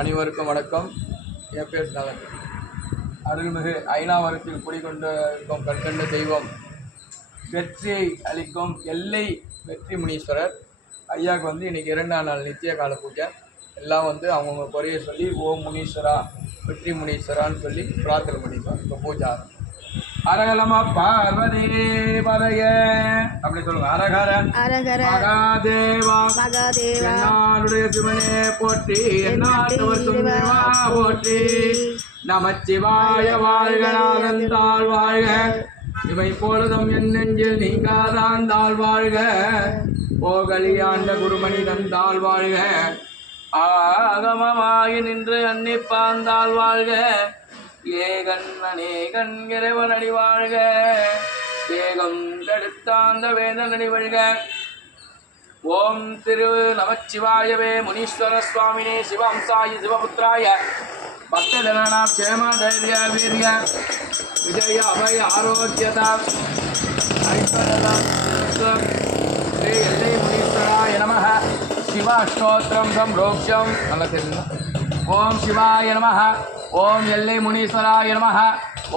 அனைவருக்கும் வணக்கம். என் பேர் நலன். அருள்மிகு ஐநாவரத்தில் குடிகொண்டு இருக்கும் கற்கண்ட தெய்வம், வெற்றியை அளிக்கும் எல்லை வெற்றி முனீஸ்வரர் ஐயாவுக்கு இன்றைக்கி 2ஆம் நாள் நித்திய கால பூஜை. எல்லாம் அவங்கவுங்க குறைய சொல்லி ஓம் முனீஸ்வரா வெற்றி முனீஸ்வரான்னு சொல்லி பிரார்த்தனை பண்ணிப்போம். இப்போ பூஜை அரகலமா பார்வதி பரைய அப்படி சொல்லுங்க. அரகர மகாதேவா என்னாருடைய சிவனே போற்றி, என்னாட்டவர் துணிவா போற்றி. நமச்சிவாய வாழ்க, நாதந்தாள் வாழ்க, இவை பொழுதும் என் நெஞ்சில் நீங்காதான் தாழ் வாழ்க. போகலியாண்ட குருமணி தந்தாள் வாழ்க, ஆகமமாகி நின்று அன்னிப்பாந்தாள் வாழ்க. ஏகன் அநேகன் இறைவன் அடி வாழ்க, ஏகம் தடுத்தாந்த வேந்தன் அடி வாழ்க. ஓம் திரு நமச்சிவாயவே முனீஸ்வர சுவாமினே சிவம்சாய சிவபுத்திராய பக்தஜனாம் க்ஷேம தைரிய வீரிய விஜய அபய ஆரோக்கியதா ஐஸ்வர்யம் ஸ்ரீ எல்லை முனீஸ்வராய நமः. சிவாஷ்டோத்திரம் சம்ரோக்ஷம் நல்லா தெரியுமா? ஓம் சிவாய நமः, ஓம் எல்லை முனீஸ்வராய நமः,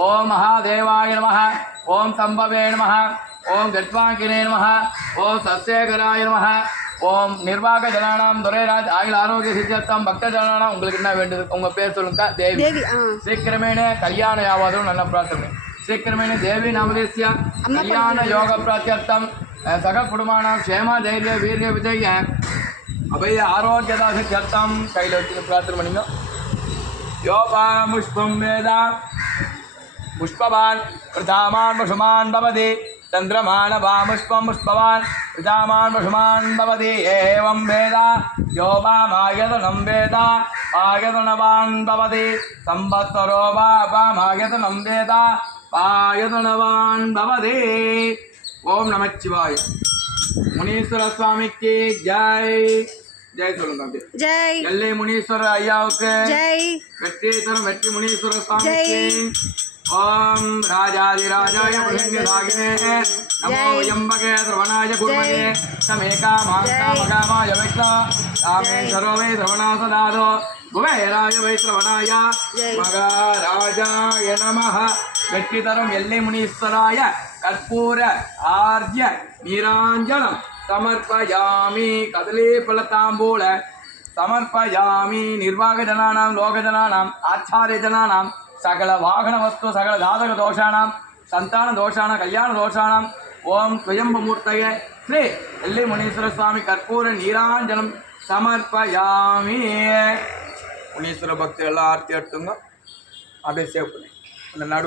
ஓம் மகாதேவாய நமः, ஓம் சம்பவே நமः, ஓம் கட்வாங்கினே நமः, ஓம் சத்யேகராய நமः, ஓம் நிர்வாக ஜனானாம் துரைராஜ் ஆயுள் ஆரோக்கிய சித்தியர்த்தம் பக்த ஜனானாம். உங்களுக்கு என்ன வேண்டியது? உங்கள் பேர் சொல்லுங்க. தேவி. சீக்கிரமேனே கல்யாண யாவாதும் நல்ல பிரார்த்தனை. சீக்கிரமேனே தேவி நாமதேசிய கல்யாண யோக பிரார்த்தியர்த்தம் சக குடும்பானாம் க்ஷேம தைரிய வீரிய விஜய அபய ஆரோக்கியதா சித்தியர்த்தம். கையில் வச்சு பிரார்த்தனை பண்ணிங்க. யோபா புஷ்பம் வேத புஷ்பவான் பிரதாமான் பசுமான் பவதி, சந்திரமான வாமுஷ்பம் புஷ்பவான் பிரதாமான் பசுமான் பவதி. ஏவம் வேத யோபா மாயதனம் வேத ஆயதனவான் பவதி, சம்பத்வரோ வாமாயதனம் வேத ஆயதனவான் பவதி. ஓம் நமச்சிவாய. முனீஸ்வர சுவாமிக்கு ஜெய். ஜெய் சொல்லுங்க. ஜெய். எல்லை முனீஸ்வரர் ஐயாவுக்கு ஜெய். வெற்றி தரும் வெற்றி முனீஸ்வர சுவாமிக்கு. ஓம் ராஜாதிராஜாய பிரசங்கராகினே நமோ யம்பகே ஸ்ரவணாய குருமகே சமேகா மாகாமாய வைஷ்ணா ராமேஸ்வரோ வை ஸ்ரவணாசதாதோ குபேராய வை ஸ்ரவணாய மகாராஜாய நமः. வெற்றி தரும் எல்லை முனீஸ்வராய கற்பூர ஆர்ஜ்ய நீராஞ்சனம் சமர்ப்பயாமி. கதலி பலத்தாம்பூல சமர்ப்பயாமி. நிர்வாக ஜனானாம் லோக ஜனானாம் ஆச்சாரிய ஜனானாம் சகல வாகன வஸ்து சகல ஜாதக தோஷானாம் சந்தான தோஷான கல்யாண தோஷானாம். ஓம் ஸ்வயம்பமூர்த்தய ஸ்ரீ எல்லை முனீஸ்வர சுவாமி கற்பூர நீராஞ்சனம் சமர்ப்பயாமி. முனீஸ்வர பக்தர்கள் எல்லாம் ஆர்த்தி எடுத்துங்க. அப்படியே சேவ் பண்ணி அந்த நடு